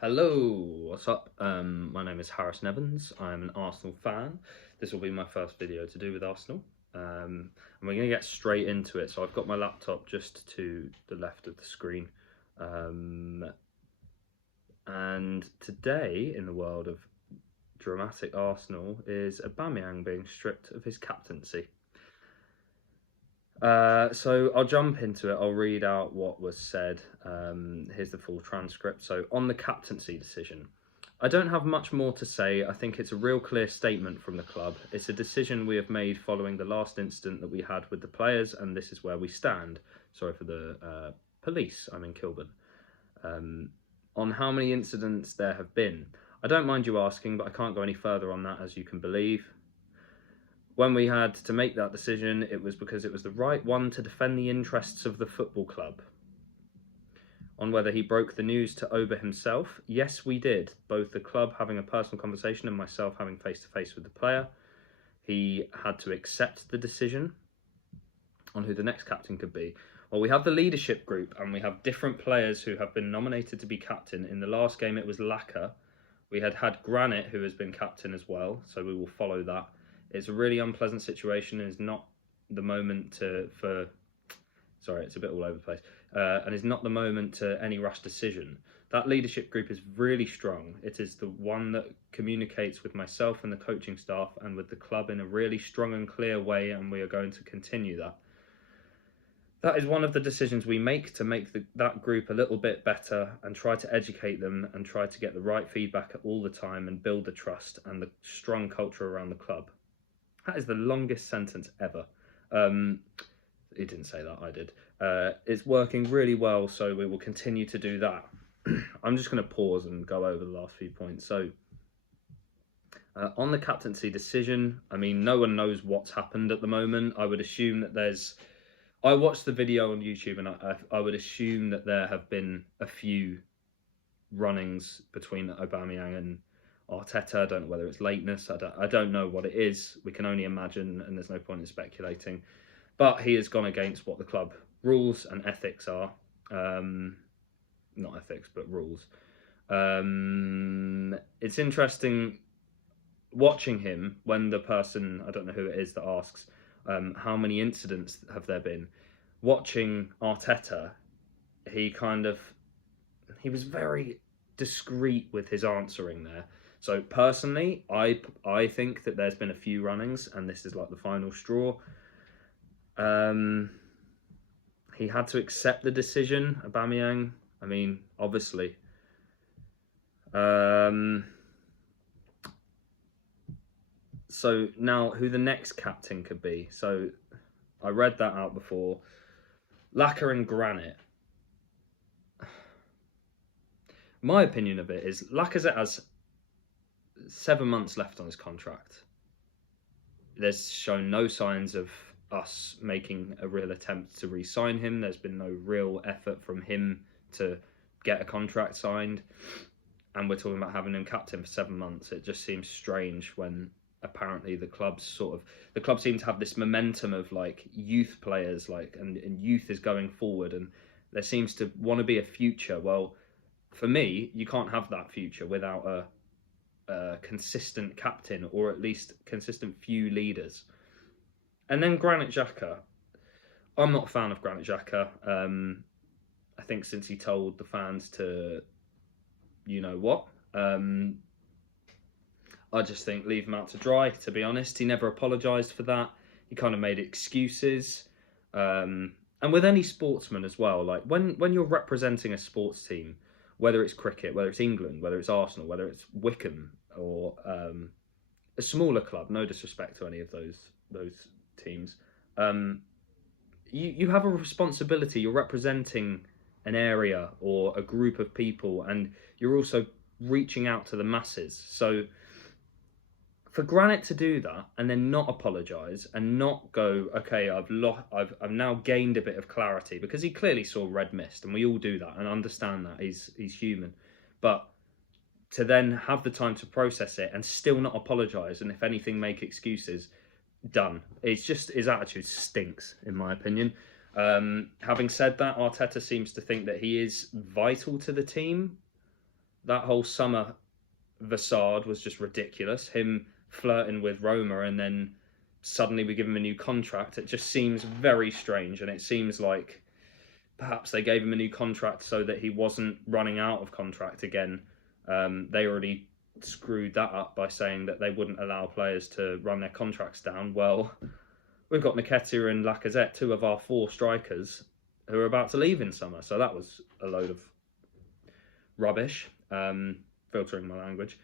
Hello, what's up? My name is Harrison Evans. I'm an Arsenal fan. This will be my first video to do with Arsenal. And we're going to get straight into it. So I've got my laptop just to the left of the screen. And today, in the world of dramatic Arsenal, is Aubameyang being stripped of his captaincy. So I'll jump into it. I'll read out what was said. Here's the full transcript. So on the captaincy decision, I don't have much more to say. I think it's a real clear statement from the club. It's a decision we have made following the last incident that we had with the players, and this is where we stand. Sorry for the police. I'm in Kilburn. On how many incidents there have been. I don't mind you asking, but I can't go any further on that, as you can believe. When we had to make that decision, it was because it was the right one to defend the interests of the football club. On whether he broke the news to Auba himself, yes, we did. Both the club having a personal conversation and myself having face-to-face with the player. He had to accept the decision on who the next captain could be. Well, we have the leadership group and we have different players who have been nominated to be captain. In the last game, it was Laka. We had Granit, who has been captain as well, so we will follow that. It's a really unpleasant situation and it's not the moment sorry, it's a bit all over the place. And it's not the moment to any rash decision. That leadership group is really strong. It is the one that communicates with myself and the coaching staff and with the club in a really strong and clear way, and we are going to continue that. That is one of the decisions we make to make that group a little bit better and try to educate them and try to get the right feedback all the time and build the trust and the strong culture around the club. That is the longest sentence ever. He didn't say that, I did. It's working really well, so we will continue to do that. I'm just going to pause and go over the last few points. So, on the captaincy decision, I mean, no one knows what's happened at the moment. I would assume that I watched the video on YouTube and I would assume that there have been a few runnings between Aubameyang and Arteta. I don't know whether it's lateness. I don't know what it is. We can only imagine, and there's no point in speculating. But he has gone against what the club rules and ethics are. Not ethics, but rules. It's interesting watching him when the person, I don't know who it is, that asks how many incidents have there been. Watching Arteta, he was very discreet with his answering there. So personally, I think that there's been a few runnings and this is like the final straw. He had to accept the decision, Aubameyang. I mean, obviously. So now who the next captain could be. So I read that out before. Laka and Granit. My opinion of it is Lacazette has 7 months left on his contract. There's shown no signs of us making a real attempt to re-sign him. There's been no real effort from him to get a contract signed. And we're talking about having him captain for 7 months. It just seems strange when apparently the club seem to have this momentum of like youth players, and youth is going forward and there seems to want to be a future. Well, for me, you can't have that future without a consistent captain, or at least consistent few leaders. And then Granit Xhaka. I'm not a fan of Granit Xhaka. I think since he told the fans to, you know what, I just think leave him out to dry, to be honest. He never apologised for that. He kind of made excuses. And with any sportsman as well, like when you're representing a sports team, whether it's cricket, whether it's England, whether it's Arsenal, whether it's Wickham or a smaller club, no disrespect to any of those teams, you have a responsibility. You're representing an area or a group of people, and you're also reaching out to the masses. So for Granit to do that and then not apologise and not go, okay, I've now gained a bit of clarity, because he clearly saw red mist, and we all do that and understand that he's human, but to then have the time to process it and still not apologise, and if anything make excuses, done. It's just, his attitude stinks, in my opinion. Having said that, Arteta seems to think that he is vital to the team. that whole summer facade was just ridiculous. Him flirting with Roma and then suddenly we give him a new contract. It just seems very strange, and it seems like perhaps they gave him a new contract so that he wasn't running out of contract again. They already screwed that up by saying that they wouldn't allow players to run their contracts down. Well, we've got Nketiah and Lacazette, 2 of our 4 strikers, who are about to leave in summer. So that was a load of rubbish, filtering my language.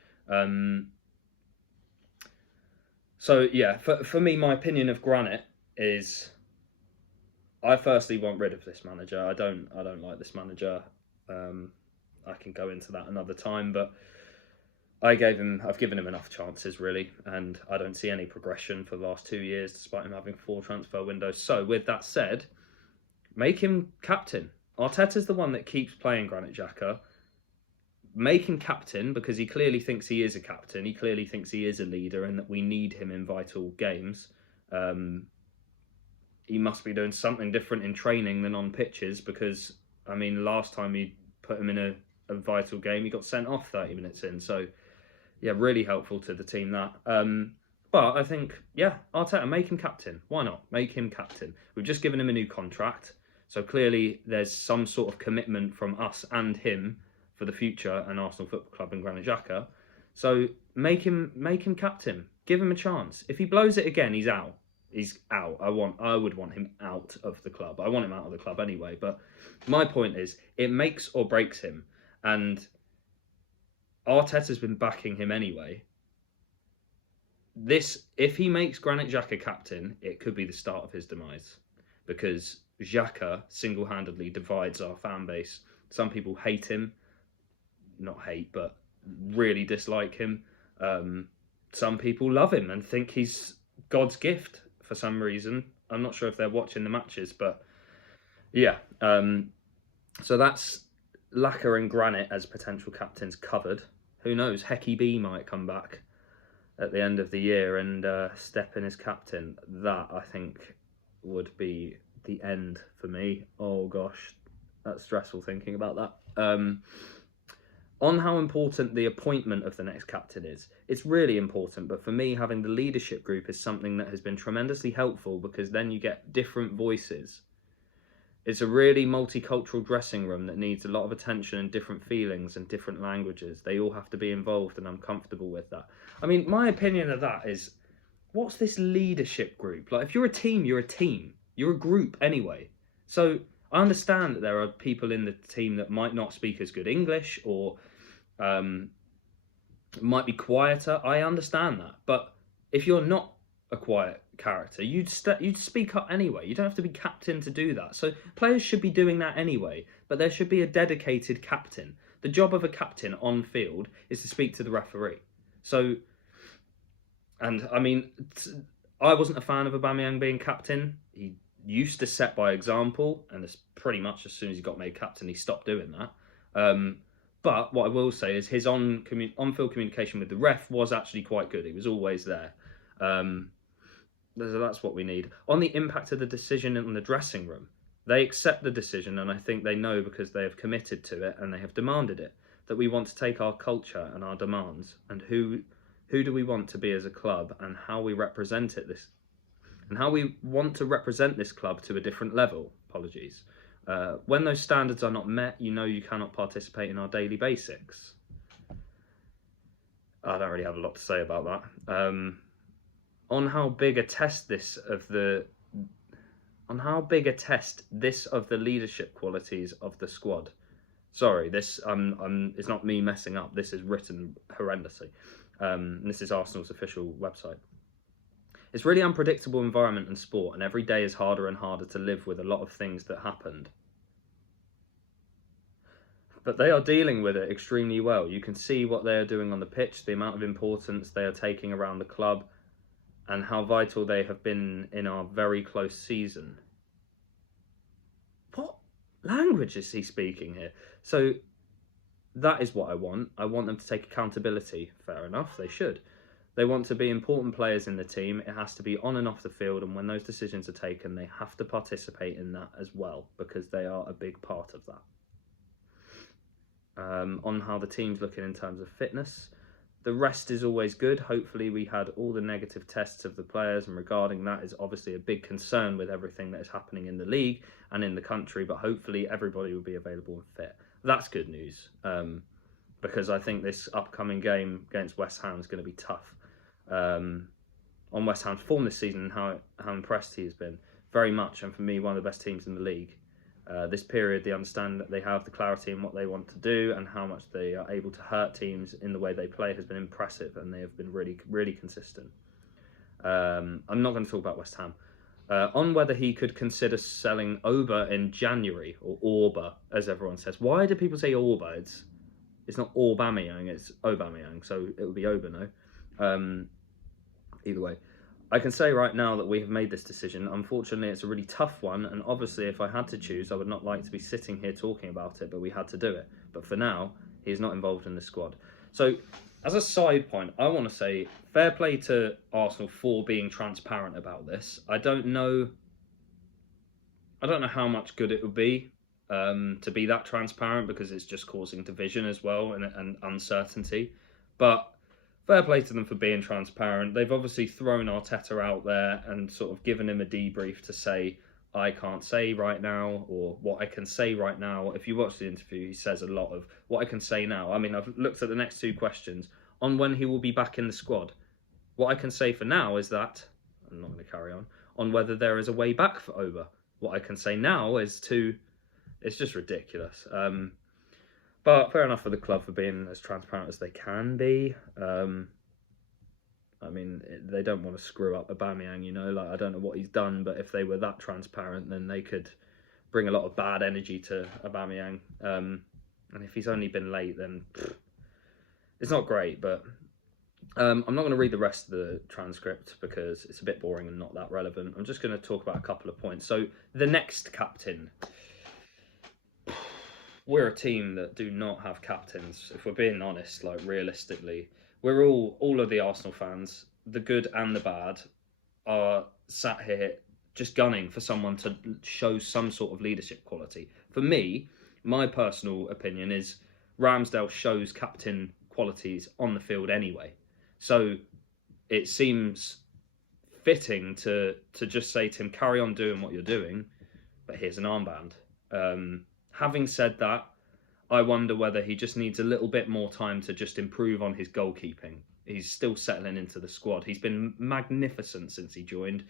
So yeah, for me, my opinion of Granit is, I firstly want rid of this manager. I don't like this manager. I can go into that another time, but I've given him enough chances, really, and I don't see any progression for the last 2 years, despite him having 4 transfer windows. So with that said, make him captain. Arteta's the one that keeps playing Granit Xhaka. Make him captain, because he clearly thinks he is a captain. He clearly thinks he is a leader and that we need him in vital games. He must be doing something different in training than on pitches, because, I mean, last time he put him in a vital game, he got sent off 30 minutes in. So, yeah, really helpful to the team, that. But I think, yeah, Arteta, make him captain. Why not? Make him captain. We've just given him a new contract. So clearly there's some sort of commitment from us and him for the future and Arsenal Football Club and Granit Xhaka. So make him captain. Give him a chance. If he blows it again, he's out. He's out. I would want him out of the club. I want him out of the club anyway. But my point is, it makes or breaks him. And Arteta's been backing him anyway. If he makes Granit Xhaka captain, it could be the start of his demise. Because Xhaka single-handedly divides our fan base. Some people hate him. Not hate, but really dislike him. Some people love him and think he's God's gift for some reason. I'm not sure if they're watching the matches, but yeah. So that's Lacazette and Granit as potential captains covered. Who knows? Hecky B might come back at the end of the year and step in as captain. That, I think, would be the end for me. Oh gosh, that's stressful thinking about that. On how important the appointment of the next captain is, it's really important, but for me, having the leadership group is something that has been tremendously helpful, because then you get different voices. It's a really multicultural dressing room that needs a lot of attention and different feelings and different languages. They all have to be involved, and I'm comfortable with that. I mean, my opinion of that is, what's this leadership group? Like, if you're a team, you're a team. You're a group anyway. So I understand that there are people in the team that might not speak as good English or might be quieter. I understand that. But if you're not a quiet character, you'd speak up anyway. You don't have to be captain to do that. So players should be doing that anyway, but there should be a dedicated captain. The job of a captain on field is to speak to the referee. So, and I mean, I wasn't a fan of Aubameyang being captain. He used to set by example, and it's pretty much as soon as he got made captain, he stopped doing that. But what I will say is his on-field communication with the ref was actually quite good. He was always there. That's what we need. On the impact of the decision in the dressing room, they accept the decision, and I think they know, because they have committed to it and they have demanded it, that we want to take our culture and our demands and who do we want to be as a club and how we represent it, and how we want to represent this club to a different level. Apologies. When those standards are not met, you cannot participate in our daily basics. I don't really have a lot to say about that. On how big a test this of the leadership qualities of the squad. Sorry, this it's not me messing up. This is written horrendously. This is Arsenal's official website. It's really unpredictable environment and sport, and every day is harder and harder to live with a lot of things that happened. But they are dealing with it extremely well. You can see what they are doing on the pitch, the amount of importance they are taking around the club, and how vital they have been in our very close season. What language is he speaking here? So that is what I want. I want them to take accountability. Fair enough, they should. They want to be important players in the team. It has to be on and off the field, and when those decisions are taken, they have to participate in that as well, because they are a big part of that. on how the team's looking in terms of fitness. The rest is always good. Hopefully we had all the negative tests of the players, and regarding that is obviously a big concern with everything that is happening in the league and in the country, but hopefully everybody will be available and fit. That's good news, because I think this upcoming game against West Ham is going to be tough. On West Ham's form this season and how impressed he has been, very much, and for me, one of the best teams in the league. This period, they understand that they have the clarity in what they want to do, and how much they are able to hurt teams in the way they play has been impressive, and they have been really, really consistent. I'm not going to talk about West Ham. On whether he could consider selling Auba in January, or Auba, as everyone says. Why do people say Auba? It's not Aubameyang, it's Aubameyang, so it would be Auba, no? Either way. I can say right now that we have made this decision. Unfortunately, it's a really tough one, and obviously if I had to choose, I would not like to be sitting here talking about it, but we had to do it. But for now, he is not involved in the squad. So, as a side point, I want to say fair play to Arsenal for being transparent about this. I don't know how much good it would be to be that transparent, because it's just causing division as well and uncertainty. But fair play to them for being transparent. They've obviously thrown Arteta out there and sort of given him a debrief to say, I can't say right now, or what I can say right now. If you watch the interview, he says a lot of what I can say now. I mean, I've looked at the next two questions on when he will be back in the squad. What I can say for now is that, I'm not going to carry on whether there is a way back for Auba. What I can say now is it's just ridiculous. But fair enough for the club for being as transparent as they can be. I mean, they don't want to screw up Aubameyang, you know. Like, I don't know what he's done, but if they were that transparent, then they could bring a lot of bad energy to Aubameyang. And if he's only been late, then it's not great. But I'm not going to read the rest of the transcript because it's a bit boring and not that relevant. I'm just going to talk about a couple of points. So the next captain. We're a team that do not have captains. If we're being honest, like realistically, we're all of the Arsenal fans, the good and the bad, are sat here just gunning for someone to show some sort of leadership quality. For me, my personal opinion is Ramsdale shows captain qualities on the field anyway. So it seems fitting to just say to him, carry on doing what you're doing, but here's an armband. Having said that, I wonder whether he just needs a little bit more time to just improve on his goalkeeping. He's still settling into the squad. He's been magnificent since he joined,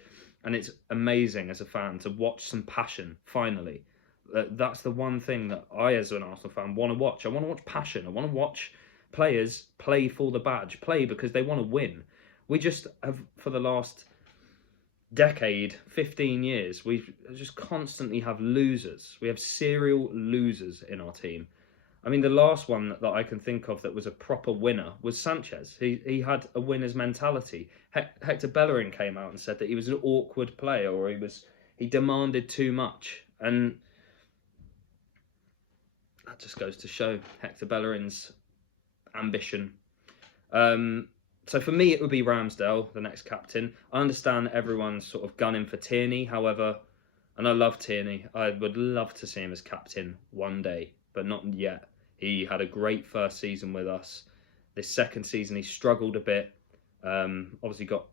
and it's amazing as a fan to watch some passion, finally. That's the one thing that I, as an Arsenal fan, want to watch. I want to watch passion. I want to watch players play for the badge, play because they want to win. We just have, for the last decade, 15 years, we just constantly have losers. We have serial losers in our team. I mean, the last one that I can think of that was a proper winner was Sanchez. He had a winner's mentality. Hector Bellerin came out and said that he was an awkward player, or he demanded too much, and that just goes to show Hector Bellerin's ambition. So for me, it would be Ramsdale, the next captain. I understand everyone's sort of gunning for Tierney, however, and I love Tierney. I would love to see him as captain one day, but not yet. He had a great first season with us. This second season, he struggled a bit. Obviously got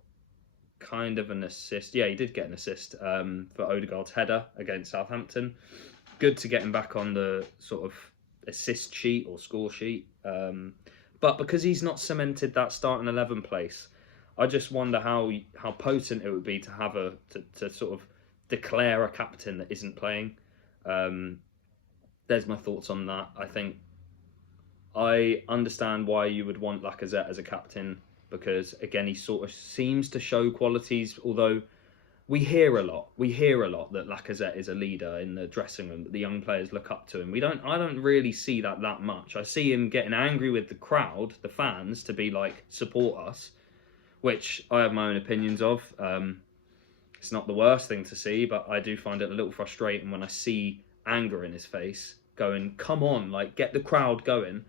kind of an assist. Yeah, he did get an assist for Odegaard's header against Southampton. Good to get him back on the sort of assist sheet or score sheet. But because he's not cemented that starting 11 place, I just wonder how potent it would be to have to sort of declare a captain that isn't playing. There's my thoughts on that. I think I understand why you would want Lacazette as a captain, because again, he sort of seems to show qualities, although we hear a lot that Lacazette is a leader in the dressing room, that the young players look up to him. I don't really see that much. I see him getting angry with the crowd, the fans, to be like, support us, which I have my own opinions of. It's not the worst thing to see, but I do find it a little frustrating when I see anger in his face, going, come on, like, get the crowd going.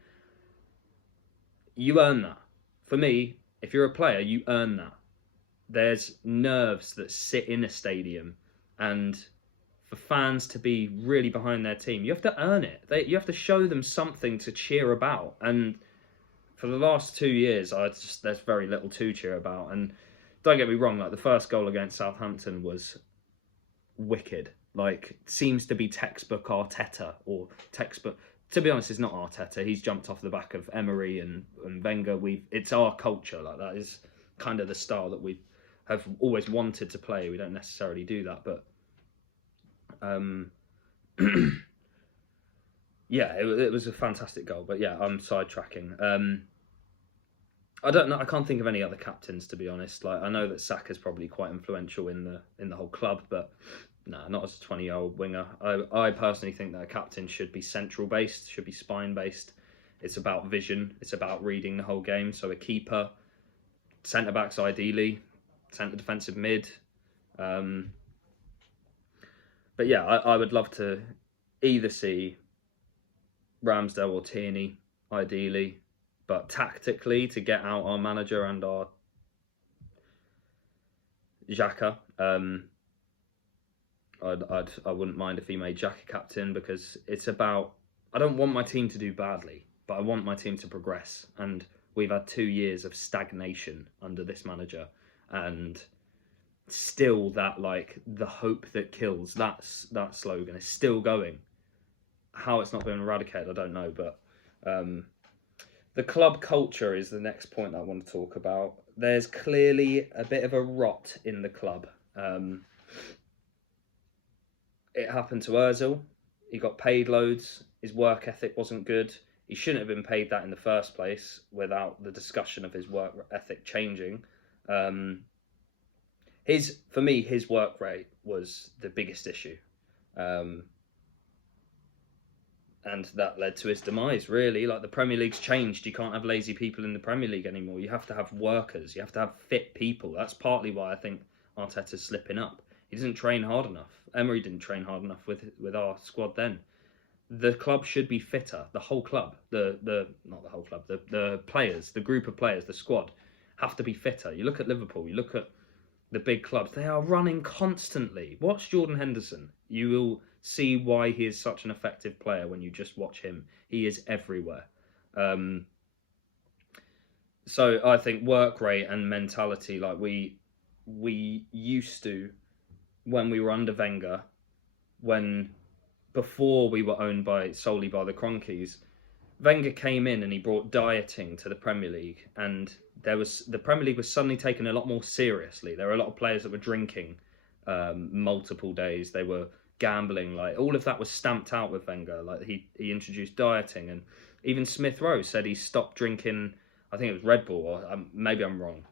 You earn that. For me, if you're a player, you earn that. There's nerves that sit in a stadium, and for fans to be really behind their team. You have to earn it. You have to show them something to cheer about. And for the last 2 years, there's very little to cheer about. And don't get me wrong, like the first goal against Southampton was wicked. Like, seems to be textbook Arteta or textbook. To be honest, it's not Arteta. He's jumped off the back of Emery and Wenger. It's our culture. Like, that is kind of the style that we have always wanted to play. We don't necessarily do that, but yeah, it was a fantastic goal. But yeah, I'm sidetracking. I don't know. I can't think of any other captains, to be honest. Like, I know that Saka's probably quite influential in the whole club, but no, not as a 20-year-old winger. I personally think that a captain should be central based, should be spine based. It's about vision. It's about reading the whole game. So a keeper, centre backs ideally, centre defensive mid. But yeah, I would love to either see Ramsdale or Tierney, ideally, but tactically to get out our manager and our Xhaka. I wouldn't mind if he made Xhaka captain, because it's about, I don't want my team to do badly, but I want my team to progress. And we've had 2 years of stagnation under this manager, and still that, like, the hope that kills, that slogan is still going. How it's not been eradicated, I don't know, but the club culture is the next point I want to talk about. There's clearly a bit of a rot in the club. It happened to Ozil. He got paid loads. His work ethic wasn't good. He shouldn't have been paid that in the first place without the discussion of his work ethic changing. For me, his work rate was the biggest issue. And that led to his demise, really. Like, the Premier League's changed. You can't have lazy people in the Premier League anymore. You have to have workers. You have to have fit people. That's partly why I think Arteta's slipping up. He doesn't train hard enough. Emery didn't train hard enough with our squad then. The club should be fitter. The whole club, not the whole club, the players, the group of players, the squad have to be fitter. You look at Liverpool, you look at the big clubs, they are running constantly. Watch Jordan Henderson. You will see why he is such an effective player when you just watch him. He is everywhere. So I think work rate and mentality, like we used to, when we were under Wenger, before we were owned solely by the Cronkies, Wenger came in and he brought dieting to the Premier League, and the Premier League was suddenly taken a lot more seriously. There were a lot of players that were drinking multiple days. They were gambling. Like, all of that was stamped out with Wenger. Like, he introduced dieting, and even Smith Rowe said he stopped drinking. I think it was Red Bull, or maybe I'm wrong.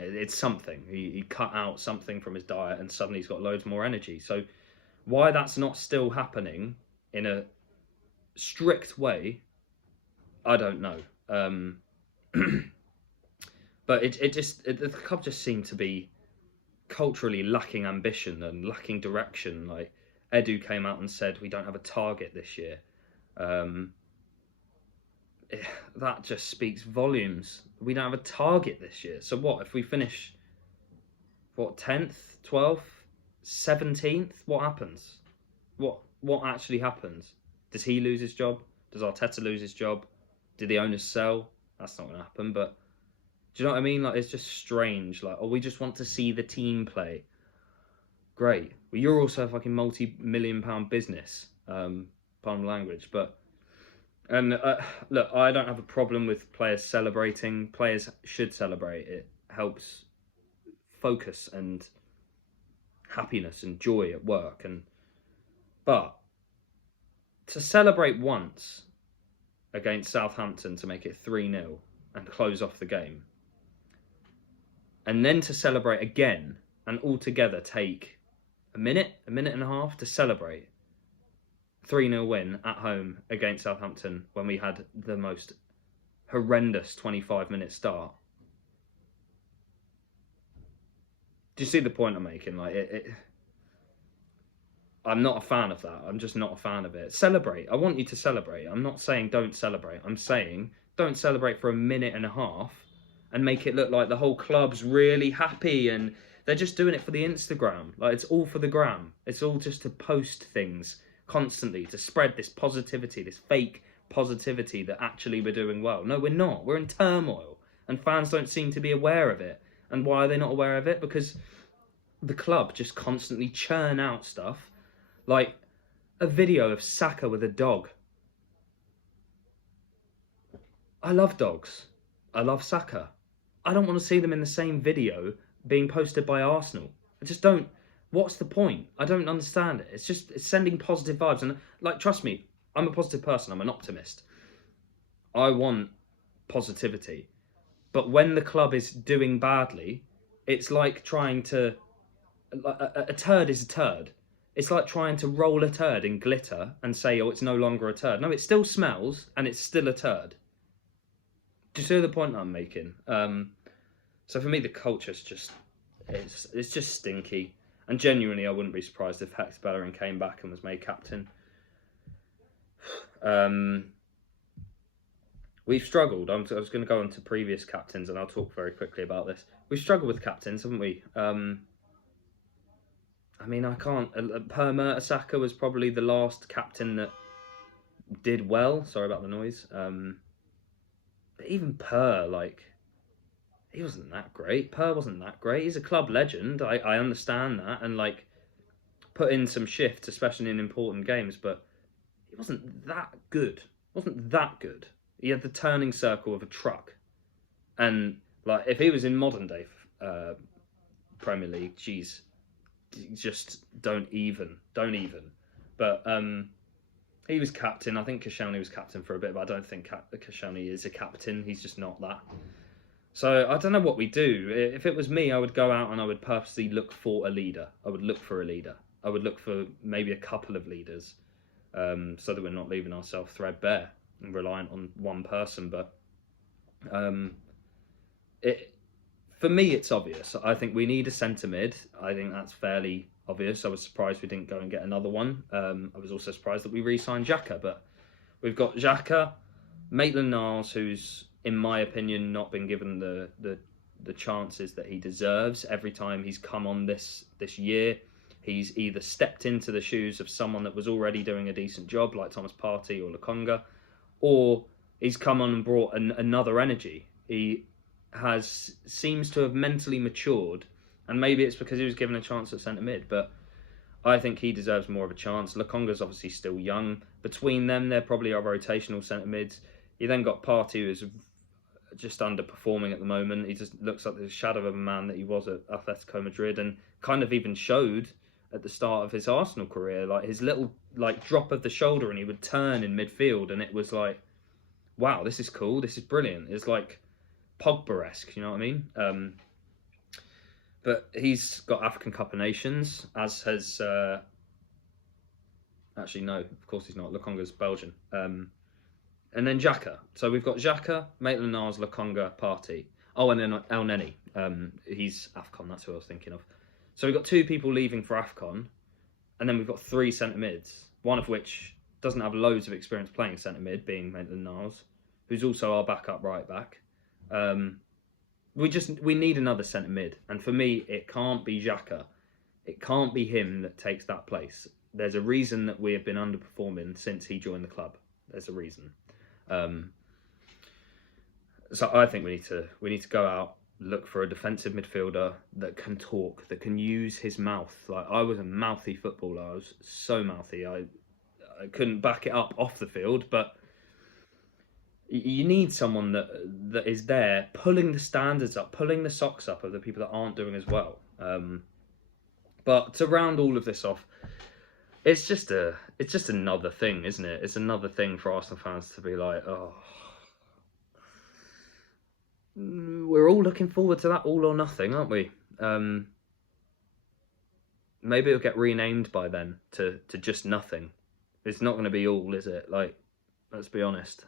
It's something. He cut out something from his diet, and suddenly he's got loads more energy. So why that's not still happening in a strict way, I don't know. But the club just seemed to be culturally lacking ambition and lacking direction. Like, Edu came out and said we don't have a target this year. That just speaks volumes. We don't have a target this year. So what if we finish 10th, 12th, 17th? What happens? What actually happens? Does he lose his job? Does Arteta lose his job? Do the owners sell? That's not going to happen. But do you know what I mean? Like, it's just strange. Like, we just want to see the team play. Great. Well, you're also a fucking multi-million-pound business. Pardon the language. But look, I don't have a problem with players celebrating. Players should celebrate. It helps focus and happiness and joy at work. But to celebrate once against Southampton to make it 3-0 and close off the game, and then to celebrate again and altogether take a minute and a half to celebrate 3-0 win at home against Southampton when we had the most horrendous 25-minute start. Do you see the point I'm making? Like, I'm not a fan of that. I'm just not a fan of it. Celebrate. I want you to celebrate. I'm not saying don't celebrate. I'm saying don't celebrate for a minute and a half and make it look like the whole club's really happy and They're just doing it for the Instagram. Like, it's all for the gram. It's all just to post things constantly, to spread this positivity, this fake positivity that actually we're doing well. No, we're not. We're in turmoil, and fans don't seem to be aware of it. And why are they not aware of it? Because the club just constantly churn out stuff, like a video of Saka with a dog. I love dogs. I love Saka. I don't want to see them in the same video being posted by Arsenal. I just don't. What's the point? I don't understand it. It's sending positive vibes. And, like, trust me, I'm a positive person. I'm an optimist. I want positivity. But when the club is doing badly, it's like trying to... A turd is a turd. It's like trying to roll a turd in glitter and say, oh, it's no longer a turd. No, it still smells and it's still a turd. Do you see the point I'm making? So for me, the culture's just... It's just stinky. And genuinely, I wouldn't be surprised if Hector Bellerin came back and was made captain. We've struggled. I was going to go on to previous captains, and I'll talk very quickly about this. We've struggled with captains, haven't we? I mean, I can't... Per Mertesacker was probably the last captain that did well. Sorry about the noise. But even Per, like... He wasn't that great. Per wasn't that great. He's a club legend. I understand that. And, like, put in some shifts, especially in important games. But he wasn't that good. Wasn't that good. He had the turning circle of a truck. And, like, if he was in modern day Premier League, geez, just don't even. But he was captain. I think Koscielny was captain for a bit, but I don't think Koscielny is a captain. He's just not that. So I don't know what we do. If it was me, I would go out and I would purposely look for a leader. I would look for a leader. I would look for maybe a couple of leaders, so that we're not leaving ourselves threadbare and reliant on one person. But for me, it's obvious. I think we need a centre mid. I think that's fairly obvious. I was surprised we didn't go and get another one. I was also surprised that we re-signed Xhaka. But we've got Xhaka, Maitland-Niles, who's, in my opinion, not been given the chances that he deserves. Every time he's come on this year, he's either stepped into the shoes of someone that was already doing a decent job, like Thomas Partey or Lokonga, or he's come on and brought another energy. He seems to have mentally matured, and maybe it's because he was given a chance at centre mid, but I think he deserves more of a chance. Lokonga's obviously still young. Between them, they're probably our rotational centre mids. You then got Partey, who's just underperforming at the moment. He just looks like the shadow of a man that he was at Atletico Madrid, and kind of even showed at the start of his Arsenal career, like his little drop of the shoulder, and he would turn in midfield, and it was like, wow, this is cool, this is brilliant. It's like Pogba-esque, you know what I mean? But he's got African Cup of Nations, as has... Actually, no, of course he's not. Lokonga's Belgian. And then Xhaka. So we've got Xhaka, Maitland-Niles, Lokonga, Partey. Oh, and then El Neni. He's AFCON, that's who I was thinking of. So we've got two people leaving for AFCON, and then we've got three centre mids, one of which doesn't have loads of experience playing centre mid, being Maitland-Niles, who's also our backup right back. We need another centre mid, and for me, it can't be Xhaka. It can't be him that takes that place. There's a reason that we have been underperforming since he joined the club. There's a reason. So I think we need to go out, look for a defensive midfielder that can talk, that can use his mouth. Like, I was a mouthy footballer. I was so mouthy. I couldn't back it up off the field, but you need someone that is there pulling the standards up, pulling the socks up of the people that aren't doing as well. But to round all of this off, it's just another thing, isn't it? It's another thing for Arsenal fans to be like, oh, we're all looking forward to that all or nothing, aren't we? Maybe it'll get renamed by then to just nothing. It's not going to be all, is it? Like, let's be honest.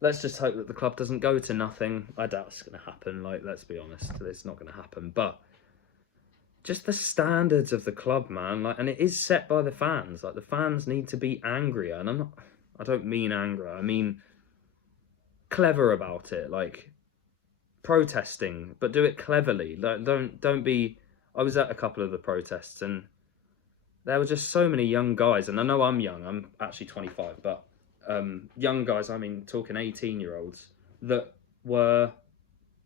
Let's just hope that the club doesn't go to nothing. I doubt it's going to happen. Like, let's be honest, it's not going to happen. But just the standards of the club, man. Like, and it is set by the fans. Like, the fans need to be angrier, and I don't mean anger. I mean clever about it. Like, protesting, but do it cleverly. Like, don't be. I was at a couple of the protests, and there were just so many young guys. And I know I'm young. I'm actually 25, but young guys. I mean, talking 18-year-olds that were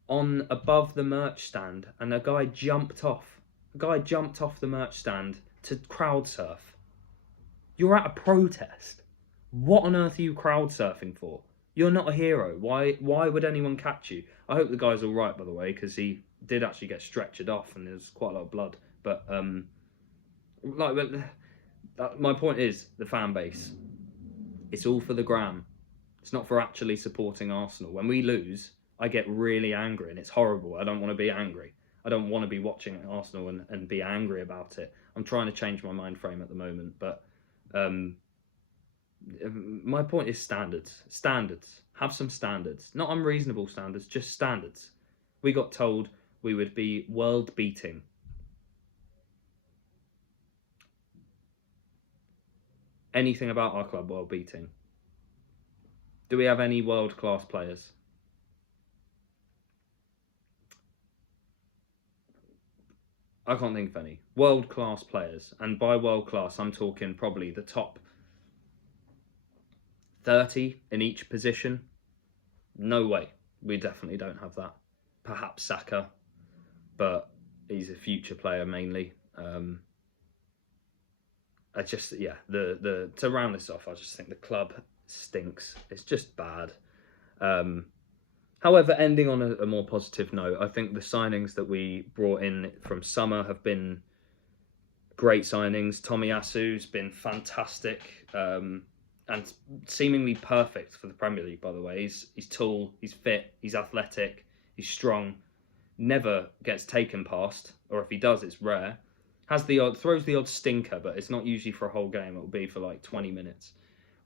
on above the merch stand, and a guy jumped off. A guy jumped off the merch stand to crowd surf. You're at a protest. What on earth are you crowd surfing for? You're not a hero. Why would anyone catch you? I hope the guy's all right, by the way, because he did actually get stretchered off, and there's quite a lot of blood. But my point is the fan base. It's all for the gram. It's not for actually supporting Arsenal. When we lose, I get really angry, and it's horrible. I don't want to be angry. I don't want to be watching Arsenal and be angry about it. I'm trying to change my mind frame at the moment, but my point is standards. Standards. Have some standards. Not unreasonable standards, just standards. We got told we would be world beating. Anything about our club world beating? Do we have any world class players? I can't think of any. World class players. And by world class, I'm talking probably the top 30 in each position. No way. We definitely don't have that. Perhaps Saka, but he's a future player mainly. I just, yeah, to round this off, I just think the club stinks. It's just bad. However, ending on a more positive note, I think the signings that we brought in from summer have been great signings. Tomiyasu's been fantastic and seemingly perfect for the Premier League, by the way. He's tall, he's fit, he's athletic, he's strong, never gets taken past, or if he does, it's rare. Throws the odd stinker, but it's not usually for a whole game. It will be for like 20 minutes.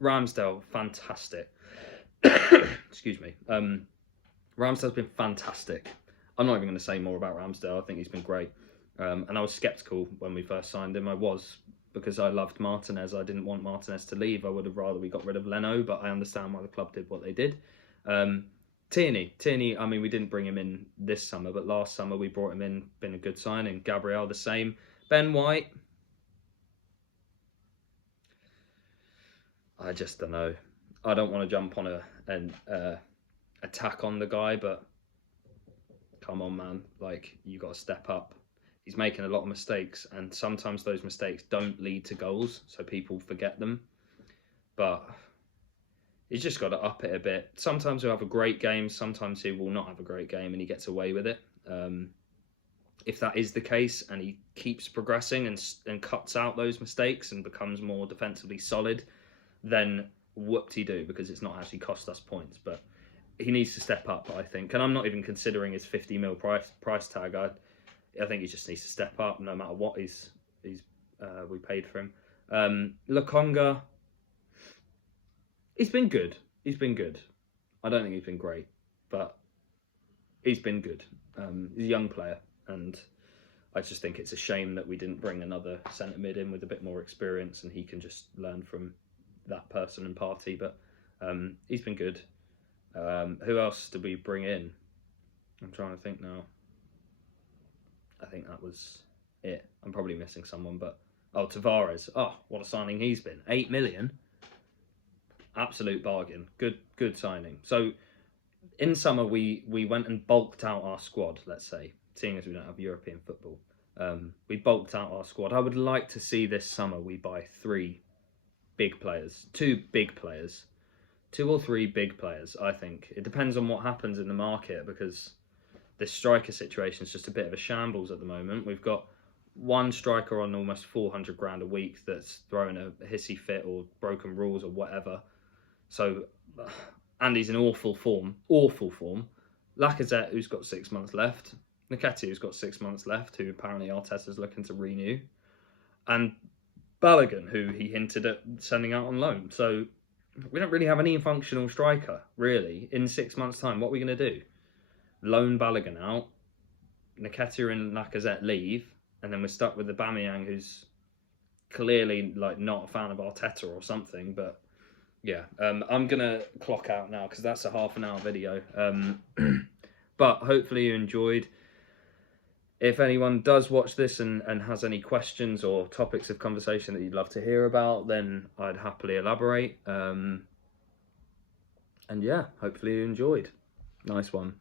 Ramsdale, fantastic. Excuse me. Ramsdale's been fantastic. I'm not even going to say more about Ramsdale. I think he's been great. And I was sceptical when we first signed him. I was, because I loved Martinez. I didn't want Martinez to leave. I would have rather we got rid of Leno, but I understand why the club did what they did. Tierney, I mean, we didn't bring him in this summer, but last summer we brought him in. Been a good signing. Gabriel, the same. Ben White, I just don't know. I don't want to jump on an attack on the guy, but come on, man. Like, you got to step up. He's making a lot of mistakes, and sometimes those mistakes don't lead to goals, so people forget them. But he's just got to up it a bit. Sometimes he'll have a great game, sometimes he will not have a great game, and he gets away with it. If that is the case, and he keeps progressing and cuts out those mistakes and becomes more defensively solid, then whoop-de-doo, because it's not actually cost us points. But he needs to step up, I think. And I'm not even considering his 50 mil price tag. I think he just needs to step up, no matter what we paid for him. Lokonga, he's been good. He's been good. I don't think he's been great, but he's been good. He's a young player, and I just think it's a shame that we didn't bring another centre mid in with a bit more experience, and he can just learn from that person and party. But he's been good. Who else did we bring in? I'm trying to think now. I think that was it. I'm probably missing someone, but Tavares. Oh, what a signing he's been. 8 million. Absolute bargain. Good signing. So in summer we went and bulked out our squad, let's say, seeing as we don't have European football. We bulked out our squad. I would like to see this summer we buy 3 big players. 2 big players. 2 or 3 big players, I think. It depends on what happens in the market, because this striker situation is just a bit of a shambles at the moment. We've got one striker on almost 400 grand a week that's throwing a hissy fit or broken rules or whatever. So, and he's in awful form. Lacazette, who's got 6 months left. Nketiah, who's got 6 months left, who apparently Arteta's looking to renew. And Balogun, who he hinted at sending out on loan. So we don't really have any functional striker, really. In 6 months' time, what are we going to do? Loan Balogun out, Nketiah and Lacazette leave, and then we're stuck with Aubameyang, who's clearly like not a fan of Arteta or something. But yeah, I'm gonna clock out now because that's a half an hour video. But hopefully you enjoyed. If anyone does watch this and has any questions or topics of conversation that you'd love to hear about, then I'd happily elaborate. And yeah, hopefully you enjoyed. Nice one.